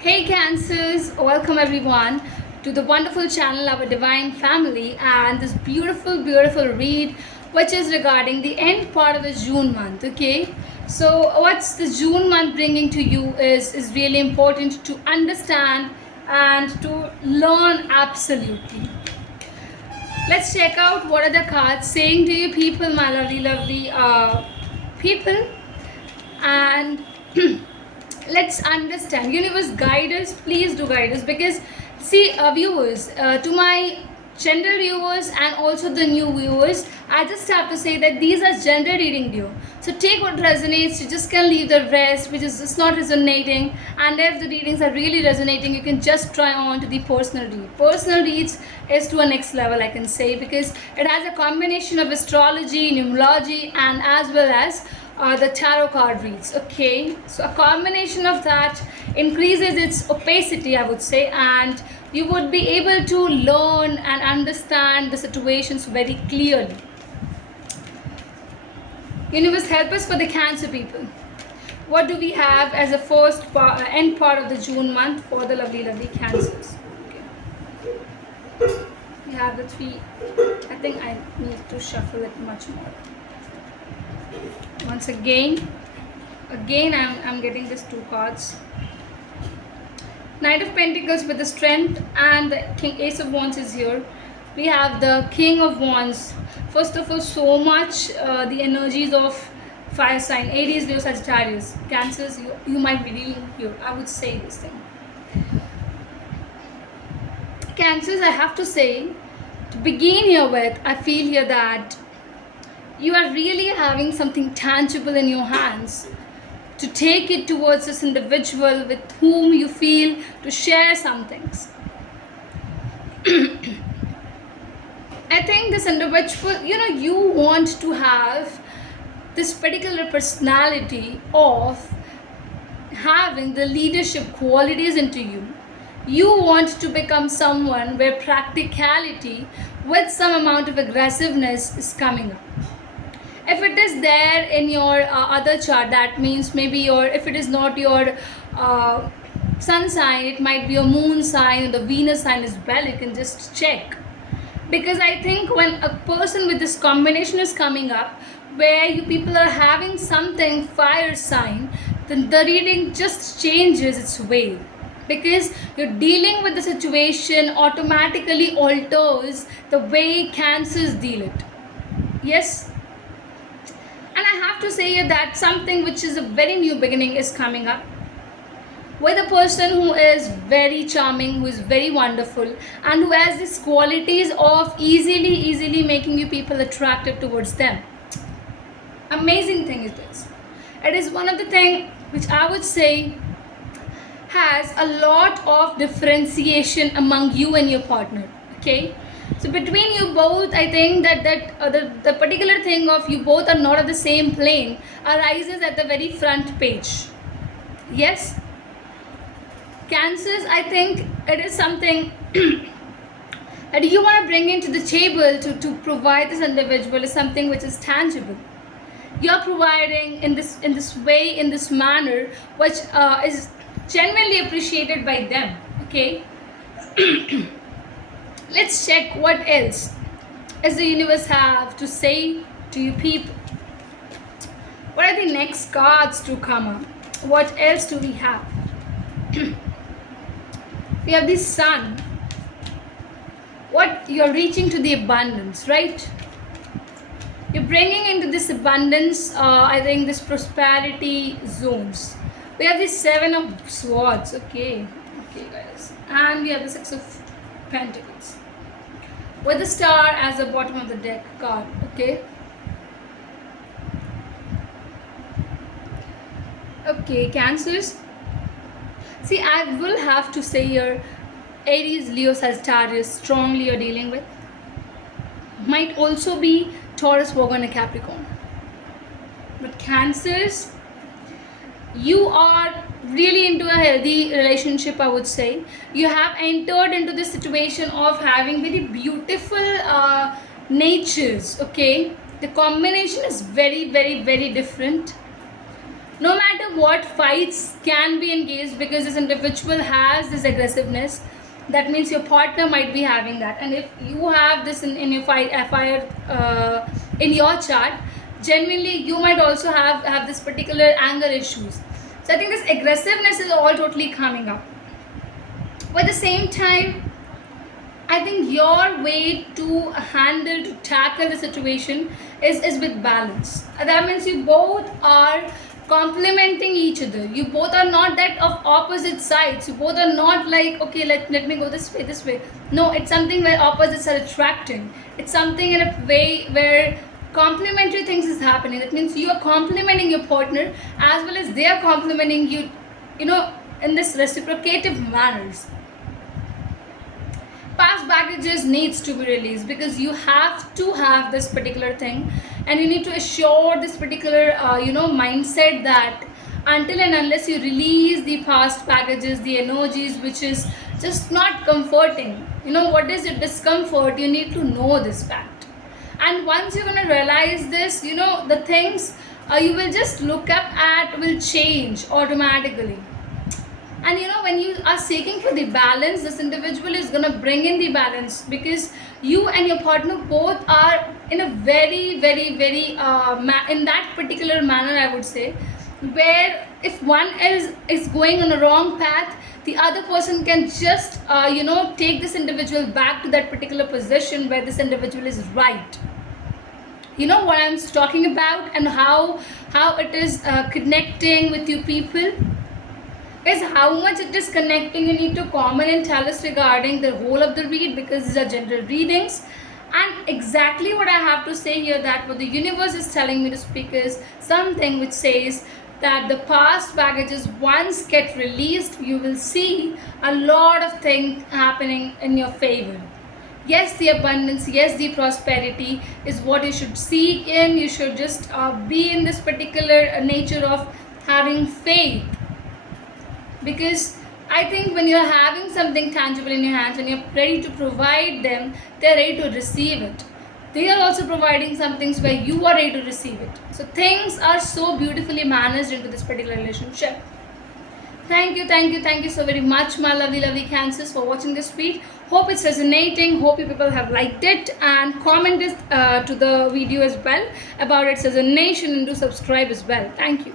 Hey Cancers, welcome everyone to the wonderful channel Our Divine Family and this beautiful read which is regarding the end part of the June month. Okay, so what's the June month bringing to you is really important to understand and to learn absolutely. Let's check out what are the cards saying to you people, my lovely people, and let's understand. Universe, guide us, please do guide us, because see, viewers, to my general viewers and also the new viewers, I just have to say that these are general reading due, so take what resonates. You just can leave the rest which is just not resonating, and if the readings are really resonating, you can just try on to the personal read. Personal reads is to a next level, I can say, because it has a combination of astrology, numerology, and as well as the tarot card reads. Okay, so a combination of that increases its opacity, I would say, and you would be able to learn and understand the situations very clearly. Universe, help us for the Cancer people. What do we have as a end part of the June month for the lovely Cancers? Okay. We have the three. I think I need to shuffle it much more. Once again I'm getting these two cards. Knight of Pentacles with the Strength, and the Ace of Wands is here. We have the King of Wands. First of all, so much the energies of fire sign, Aries, Leo, Sagittarius. Cancers, you might be reading here, I would say this thing. Cancers, I have to say, to begin here with, I feel here that you are really having something tangible in your hands to take it towards this individual with whom you feel to share some things. I think this individual, you want to have this particular personality of having the leadership qualities into you. You want to become someone where practicality with some amount of aggressiveness is coming up. If it is there in your other chart, that means maybe if it is not your sun sign, it might be your moon sign or the Venus sign as well. You can just check, because I think when a person with this combination is coming up, where you people are having something fire sign, then the reading just changes its way, because you're dealing with the situation automatically alters the way Cancers deal it. Yes. And I have to say that something which is a very new beginning is coming up with a person who is very charming, who is very wonderful, and who has these qualities of easily making you people attractive towards them. Amazing thing is this. It is one of the things which I would say has a lot of differentiation among you and your partner. Okay. So between you both, I think that the particular thing of you both are not at the same plane arises at the very front page. Yes. Cancers, I think it is something that you want to bring into the table to provide this individual is something which is tangible. You're providing in this way, in this manner, which is genuinely appreciated by them. Okay. Let's check what else does the universe have to say to you people. What are the next cards to come up? What else do we have? We have the Sun. What you're reaching to the abundance, right? You're bringing into this abundance, I think this prosperity zones. We have the Seven of Swords. Okay guys, and we have the Six of Pentacles with the Star as the bottom of the deck card. Okay, Cancers. See, I will have to say here, Aries, Leo, Sagittarius strongly you're dealing with. Might also be Taurus, Virgo, and Capricorn. But Cancers, you are really into a healthy relationship, I would say. You have entered into this situation of having very beautiful natures. Okay, the combination is very different. No matter what fights can be engaged, because this individual has this aggressiveness, that means your partner might be having that. And if you have this in your fire in your chart, genuinely you might also have this particular anger issues. So I think this aggressiveness is all totally coming up. But at the same time, I think your way to handle, to tackle the situation is with balance. That means you both are complementing each other. You both are not that of opposite sides. You both are not like, okay, let me go this way, this way. No, it's something where opposites are attracting. It's something in a way where complementary things is happening. That means you are complementing your partner as well as they are complementing you, in this reciprocative manners. Past baggages needs to be released, because you have to have this particular thing, and you need to assure this particular mindset that until and unless you release the past baggages, the energies which is just not comforting, what is your discomfort, you need to know this fact. And once you're going to realize this, the things you will just look up at will change automatically. And when you are seeking for the balance, this individual is going to bring in the balance, because you and your partner both are in a very very very in that particular manner, I would say, where if one is going on a wrong path, the other person can just take this individual back to that particular position where this individual is right. You know what I'm talking about, and how it is connecting with you people, is how much it is connecting. You need to comment and tell us regarding the whole of the read, because these are general readings. And exactly what I have to say here, that what the universe is telling me to speak is something which says that the past baggages once get released, you will see a lot of things happening in your favor. Yes, the abundance, yes, the prosperity is what you should seek in. You should just be in this particular nature of having faith, because I think when you're having something tangible in your hands, when you're ready to provide them, they're ready to receive it. They are also providing some things where you are ready to receive it. So things are so beautifully managed into this particular relationship. Thank you so very much, my lovely Cancers, for watching this read. Hope it's resonating. Hope you people have liked it, and comment this to the video as well about its resonation, and do subscribe as well. Thank you.